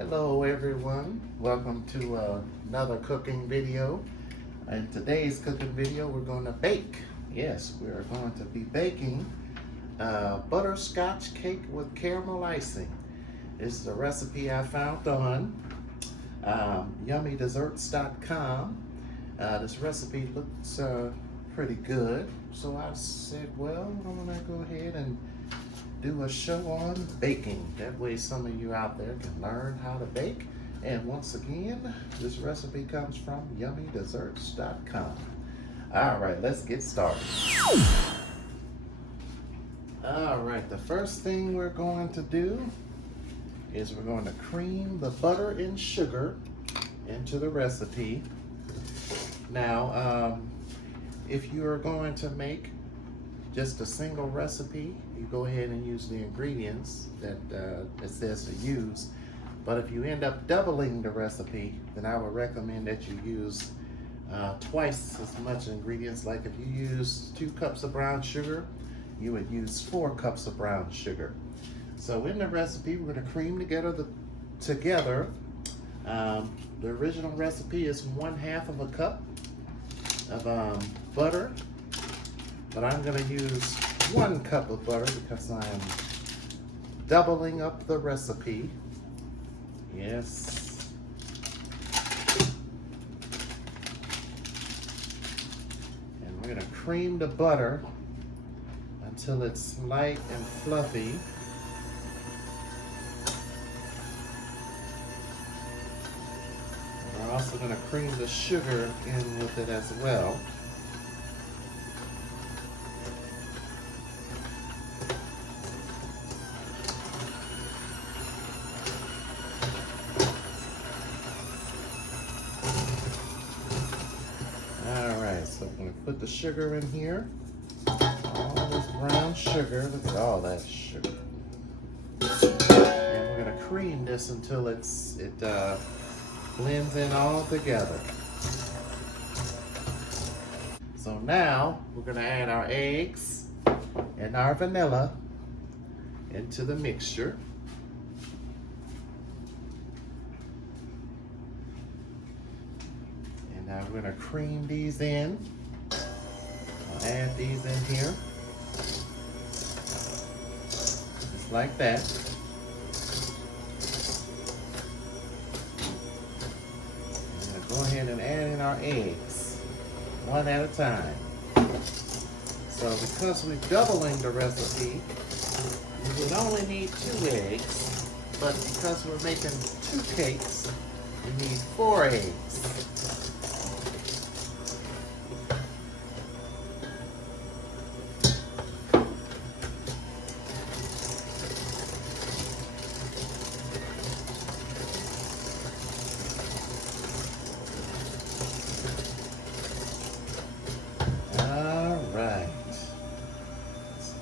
Hello everyone, welcome to another cooking video. In today's cooking video we're going to bake. Yes, we are going to be baking butterscotch cake with caramel icing. This is a recipe I found on yummydesserts.com. This recipe looks pretty good, so I said, well, I'm going to go ahead and do a show on baking. That way some of you out there can learn how to bake. And once again, this recipe comes from yummydesserts.com. All right, let's get started. All right, the first thing we're going to do is we're going to cream the butter and sugar into the recipe. Now, if you're going to make just a single recipe, you go ahead and use the ingredients that it says to use. But if you end up doubling the recipe, then I would recommend that you use twice as much ingredients. Like if you use 2 cups of brown sugar, you would use 4 cups of brown sugar. So in the recipe, we're going to cream together the original recipe is 1/2 of a cup of butter. But I'm going to use 1 cup of butter because I am doubling up the recipe. Yes. And we're going to cream the butter until it's light and fluffy. And we're also going to cream the sugar in with it as well. So I'm going to put the sugar in here. All this brown sugar. Look at all that sugar. And we're going to cream this until it blends in all together. So now we're going to add our eggs and our vanilla into the mixture. Now we're going to cream these in. I'll add these in here. Just like that. I'm going to go ahead and add in our eggs, one at a time. So because we're doubling the recipe, we would only need 2 eggs, but because we're making 2 cakes, we need 4 eggs.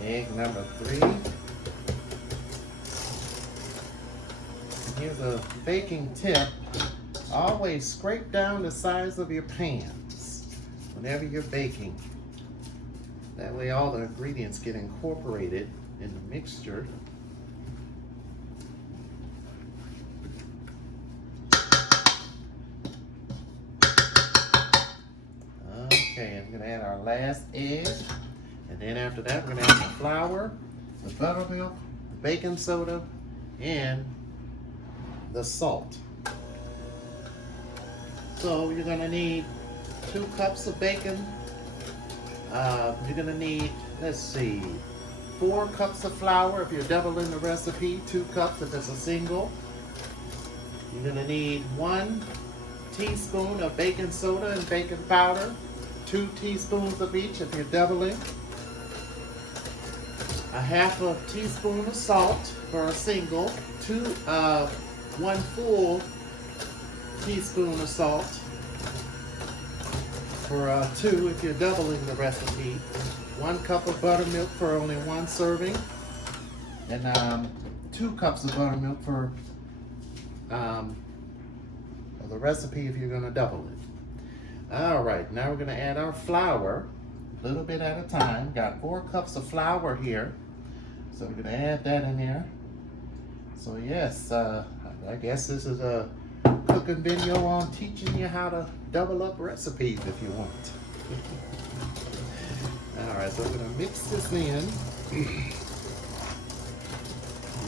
Egg number 3. Here's a baking tip. Always scrape down the size of your pans whenever you're baking. That way all the ingredients get incorporated in the mixture. Okay, I'm going to add our last egg. And then after that, we're going to add the flour, the buttermilk, the baking soda, and the salt. So you're going to need 2 cups of bacon. You're going to need, let's see, 4 cups of flour if you're doubling the recipe, 2 cups if it's a single. You're going to need 1 teaspoon of baking soda and baking powder, 2 teaspoons of each if you're doubling. 1/2 teaspoon of salt for a single, 1 full teaspoon of salt for 2 if you're doubling the recipe, 1 cup of buttermilk for only 1 serving, and 2 cups of buttermilk for the recipe if you're going to double it. All right, now we're going to add our flour a little bit at a time. Got 4 cups of flour here. So we're going to add that in there. So yes, I guess this is a cooking video on teaching you how to double up recipes if you want. Alright, so we're going to mix this in a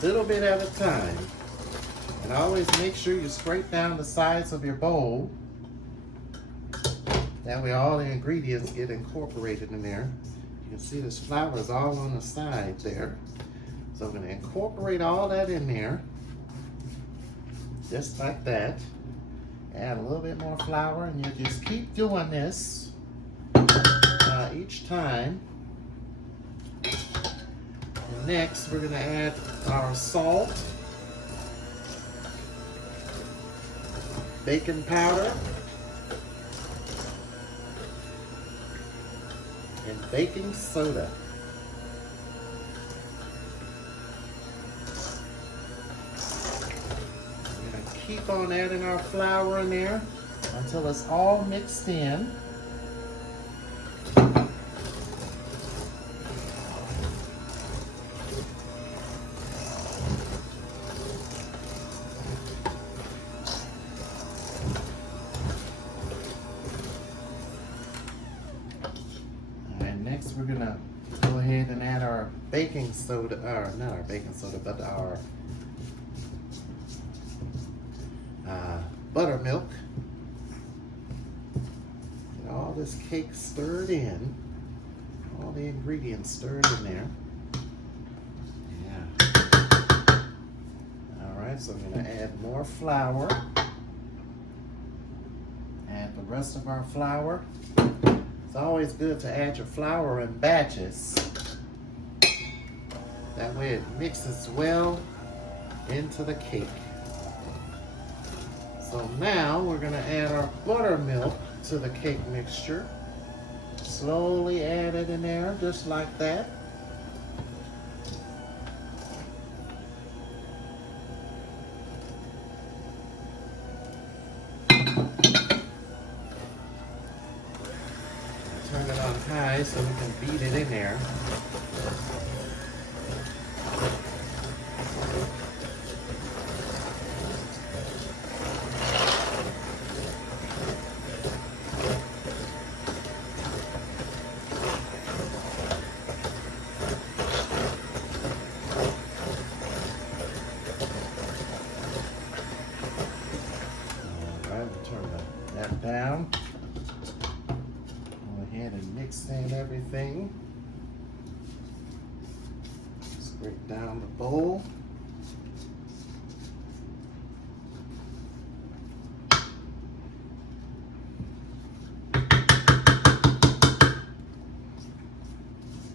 little bit at a time. And always make sure you scrape down the sides of your bowl. That way all the ingredients get incorporated in there. You can see this flour is all on the side there. So I'm going to incorporate all that in there. Just like that. Add a little bit more flour and you just keep doing this each time. And next we're going to add our salt, baking powder, and baking soda. We're going to keep on adding our flour in there until it's all mixed in. Next, we're gonna go ahead and add our baking soda, or not our baking soda, but our buttermilk. Get all this cake stirred in, all the ingredients stirred in there. Yeah. All right, so I'm gonna add more flour. Add the rest of our flour. It's always good to add your flour in batches. That way it mixes well into the cake. So now we're going to add our buttermilk to the cake mixture. Slowly add it in there, just like that. Turn it on high so we can beat it in there. Alright, we'll turn that down. And mix in everything. Scrape down the bowl.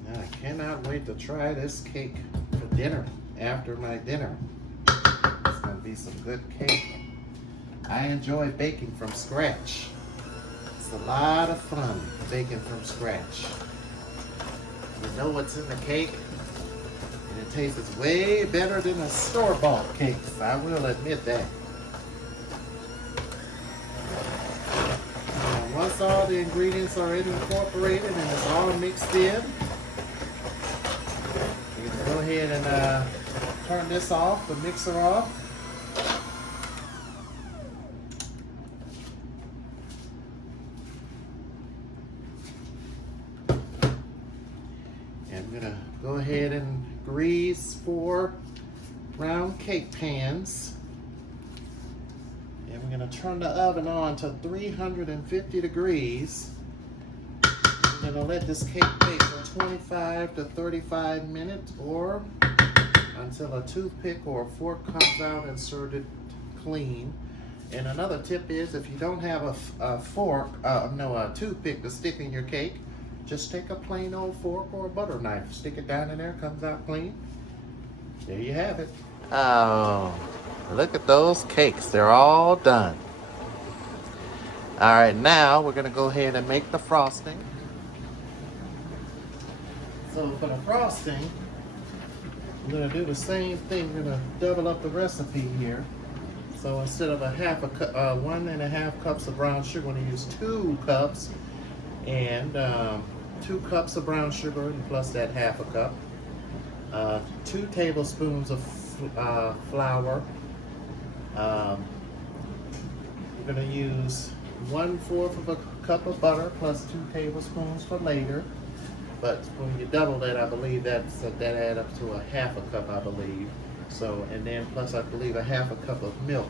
Now I cannot wait to try this cake for dinner, after my dinner. It's going to be some good cake. I enjoy baking from scratch. It's a lot of fun baking from scratch. You know what's in the cake, and it tastes way better than a store-bought cake. I will admit that. Now, once all the ingredients are incorporated and it's all mixed in, you can go ahead and turn this off, the mixer off. I'm gonna go ahead and grease 4 round cake pans. And we're gonna turn the oven on to 350 degrees. We're gonna let this cake bake for 25 to 35 minutes or until a toothpick or a fork comes out inserted clean. And another tip is if you don't have a toothpick to stick in your cake, just take a plain old fork or a butter knife, stick it down in there, comes out clean. There you have it. Oh, look at those cakes. They're all done. All right, now we're gonna go ahead and make the frosting. So for the frosting, we're gonna do the same thing. We're gonna double up the recipe here. So instead of 1.5 cups of brown sugar, we're gonna use 2 cups and 2 cups of brown sugar and plus that 1/2 cup. 2 tablespoons of flour. We're going to use 1/4 of a cup of butter plus 2 tablespoons for later. But when you double that, I believe that adds up to a 1/2 cup, I believe. So, and then plus I believe a 1/2 cup of milk,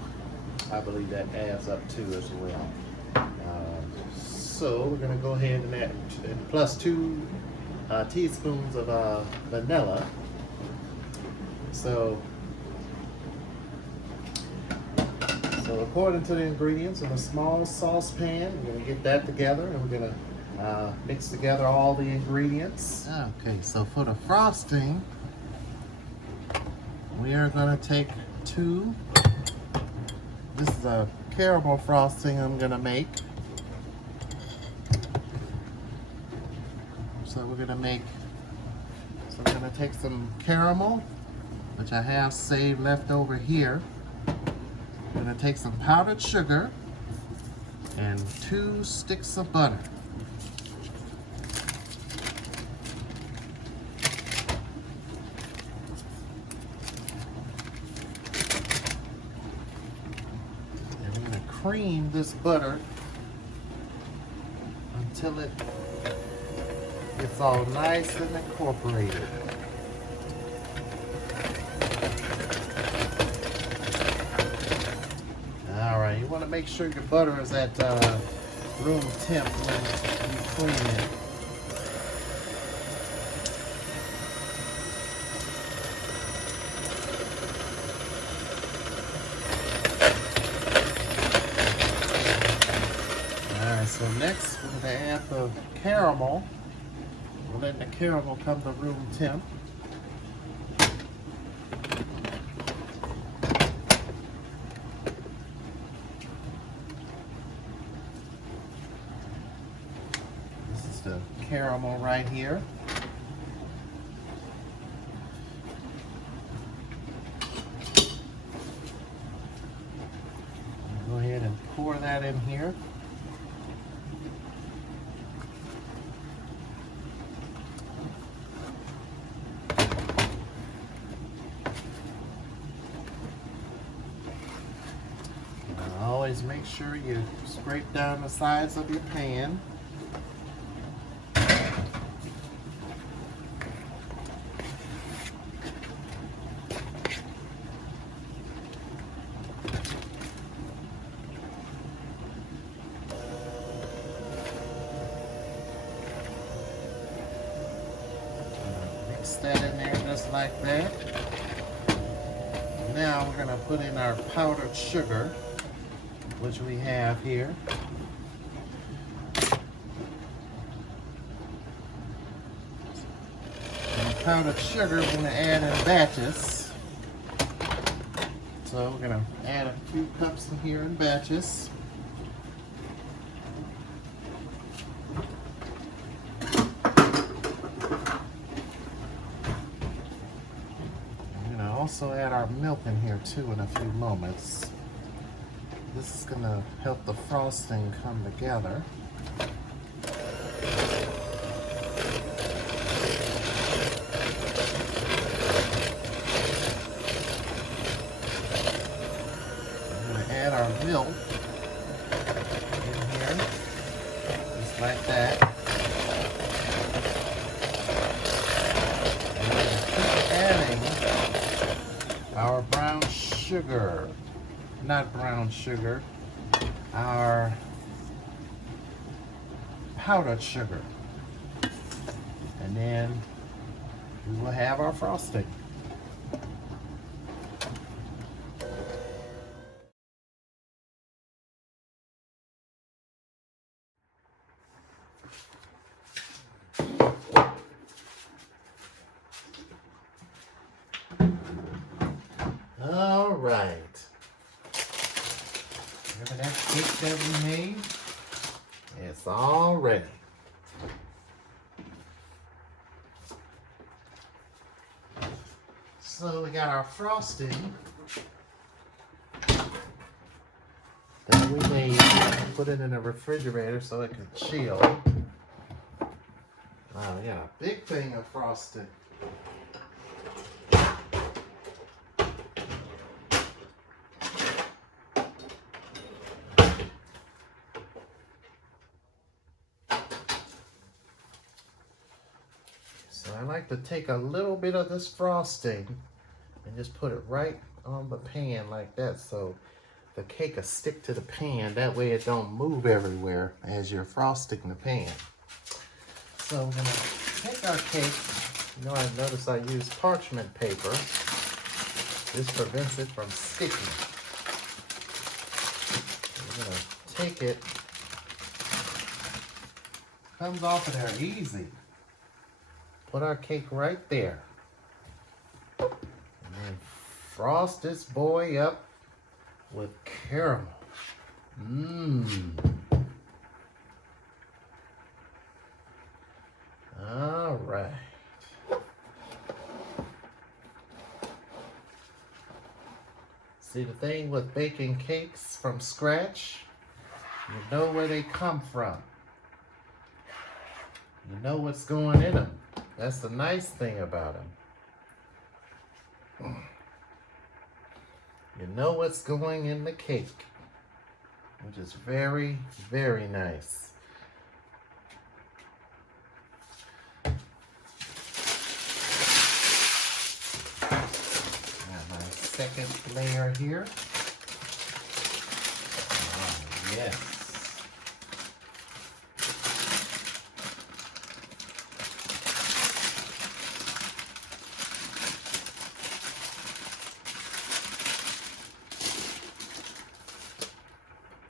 I believe that adds up to as well. So we're gonna go ahead and add, plus 2 teaspoons of vanilla. So according to the ingredients, in a small saucepan, we're gonna get that together, and we're gonna mix together all the ingredients. Okay, so for the frosting, we are gonna take 2. This is a caramel frosting I'm gonna make. So we're gonna take some caramel, which I have saved left over here. I'm gonna take some powdered sugar and 2 sticks of butter. And we're gonna cream this butter until it gets all nice and incorporated. Alright, you want to make sure your butter is at room temp when you clean it. Alright, so next we're going to add the caramel. We'll let the caramel come to room temp. This is the caramel right here. Go ahead and pour that in here. Always make sure you scrape down the sides of your pan. Mix that in there just like that. Now we're going to put in our powdered sugar, which we have here. And powdered sugar we're going to add in batches. So we're going to add a few cups in here in batches. We're going to also add our milk in here too in a few moments. This is going to help the frosting come together. I'm going to add our milk in here, just like that. And we're going to keep adding our brown sugar. Not brown sugar, our powdered sugar. And then we will have our frosting. All right. Remember that cake that we made? It's all ready. So we got our frosting that we made. Put it in the refrigerator so it can chill. Wow, we got a big thing of frosting. like to take a little bit of this frosting and just put it right on the pan like that, so the cake will stick to the pan. That way it don't move everywhere as you're frosting the pan. So we're gonna take our cake. You know, I noticed I use parchment paper. This prevents it from sticking. We're gonna take it. Comes off of there easy. Put our cake right there. And then frost this boy up with caramel. Mmm. All right. See, the thing with baking cakes from scratch, you know where they come from. You know what's going in them. That's the nice thing about them. You know what's going in the cake, which is very, very nice. Got my second layer here. Oh, yes.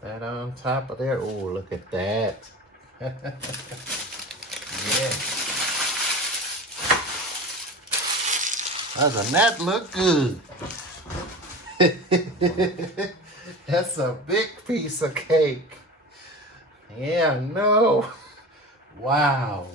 That on top of there. Oh, look at that. Yeah. Doesn't that look good? That's a big piece of cake. Yeah, no. Wow.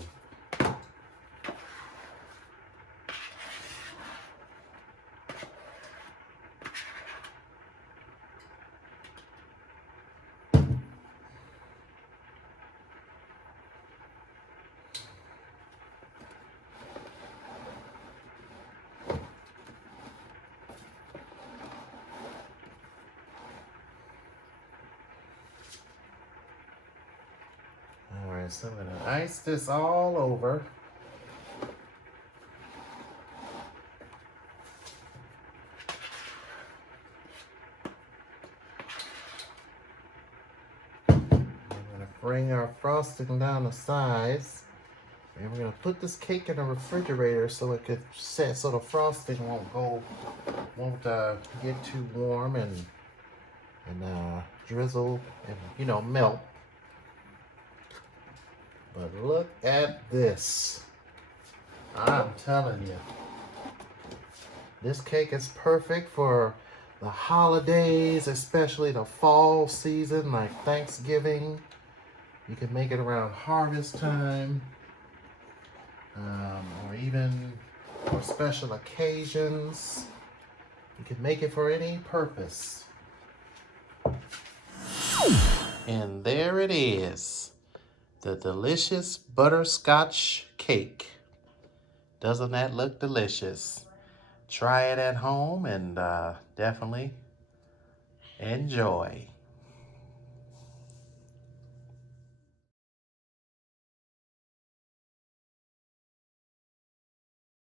Alright, so I'm going to ice this all over. I'm going to bring our frosting down the sides. And we're going to put this cake in the refrigerator so it could set, so the frosting won't get too warm and drizzle and, you know, melt. But look at this. I'm telling you. This cake is perfect for the holidays, especially the fall season like Thanksgiving. You can make it around harvest time, or even for special occasions. You can make it for any purpose. And there it is. The delicious butterscotch cake. Doesn't that look delicious? Try it at home and definitely enjoy.